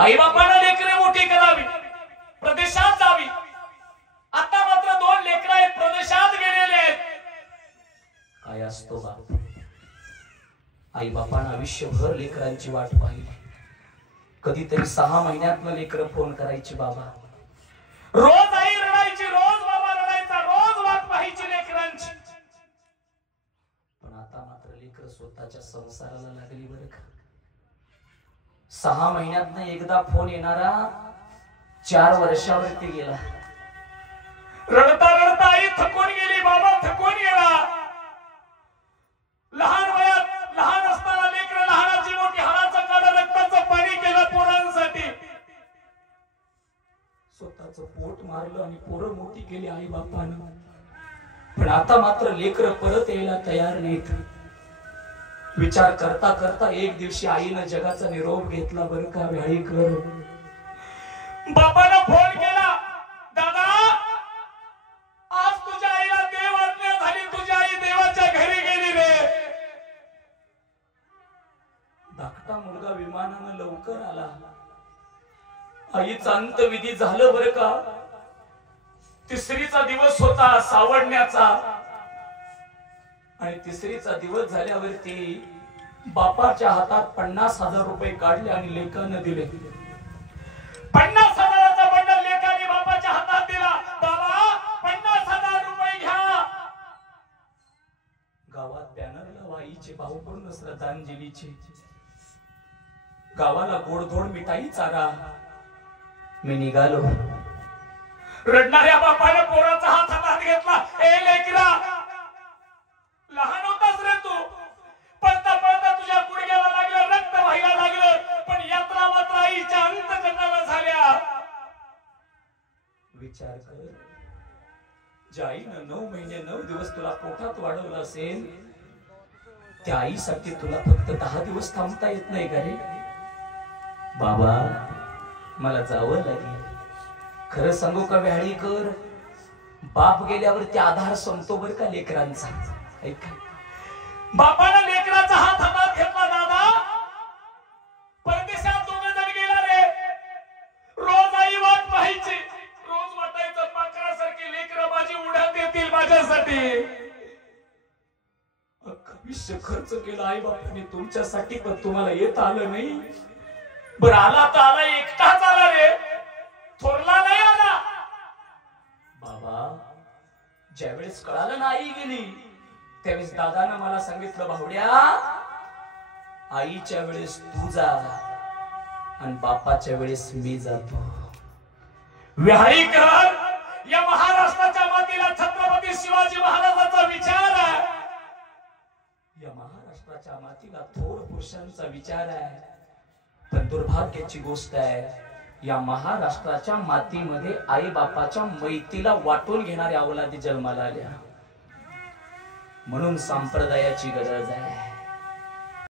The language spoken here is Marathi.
आई बापाला लेकरे मोठी करावी, प्रदेशात जावी। आता मात्र 2 लेकरं आहेत, प्रदेशात गेलेले आहेत। काय असतो बाप? आई बापानं आयुष्यभर लेकरांची वाट पाहिली। कधीतरी 6 महिन्यातनं लेकरं फोन करायची बाबा, रोज आई रडायची, रोज बाबा रडायचा, रोज वाट पाहायची लेकरांची। पण आता मात्र लेकर स्वतःच्या संसाराला लागली बरं का। 6 महिन्यातनं एकदा फोन येणारा 4 वर्षावरती गेला। रडता रडता आई थकून गेली, बाबा थकून गेला। लहान वयात, लहान असताना लेकर लहानाची मोठी, हाडाचं काढ रक्ताचं पाणी केलं पोरांसाठी। स्वतःचं पोट मारलं आणि पोरं मोठी केली आई बापानं। पण आता मात्र लेकर परत यायला तयार नाहीत। विचार करता करता एक दिवशी आईनं जगाचा निरोप घेतला बरं का व्याळीकर। बापानं फोन केला, दादा आज तुझ्या आईला देव आज्ञा झाली, तुझी आई देवाच्या घरी गेली रे। धाकटा मुलगा विमानानं लवकर आला। आईचा अंतविधी झालं बरं का। तिसरीचा दिवस होता सावडण्याचा, आणि तिसरीचा दिवस झाल्यावरती बापाच्या हातात 50,000 रुपये काढले आणि लेकानं दिले। 50,000चा बंडल लेकाने बापाच्या हातात दिला। बाबा 50,000 रुपये घ्या, गावात बॅनर लावा आईचे भावपूर्ण श्रद्धांजलीचे, गावाला गोडधोड मिठाई चारा। मी निघालो। रडणाऱ्या बापाने पोराचा हात हातात घेतला। ए लेकरा, लहान होतास रे तू, पळता पळता तुझ्या गुडघ्याला लागलं, रक्त व्हायला लागलं, पण यात्रा मात्र आईच्या अंतकरणाला झाल्या। विचार कर, ज्या आईनं 9 महिने 9 दिवस तुला पोटात वाढवलं असेल, त्या आईसाठी तुला फक्त 10 दिवस थांबता येत नाही का रे? बाबा मला जावं लागेल। खरं सांगू का व्याळीकर, बाप गेल्यावरती आधार संपतो बर का लेकरांचा। ऐका, बापानं लेकराचा हात हातात घेतला। दादा परदेशात 2 जण गेला रे। रोज आई वाट पाहायची, रोज वाटायचं पाखरासारखी लेकरं माझी उड्यात येतील माझ्यासाठी। आयुष्य खर्च केला आई बापाने तुमच्यासाठी, पण तुम्हाला येत आलं नाही। बरं आला तर आला, एकटाच आला रे, थोरला नाही आला। बाबा ज्यावेळेस कळालं ना आई गेली, त्यावेळेस दादानं मला सांगितलं, भावड्या आईच्या वेळेस तू जा आणि बापाच्या वेळेस मी जातो। व्याळीकर, या महाराष्ट्राच्या मातीला छत्रपती शिवाजी महाराजांचा विचार आहे। या महाराष्ट्राच्या मातीला थोर पुरुषांचा विचार आहे। पण दुर्भाग्याची गोष्ट आहे, या महाराष्ट्राच्या मातीमध्ये आई बापाच्या मैतीला वाटून घेणाऱ्या अवलादी जन्माला आल्या। म्हणून संप्रदायाची गरज आहे।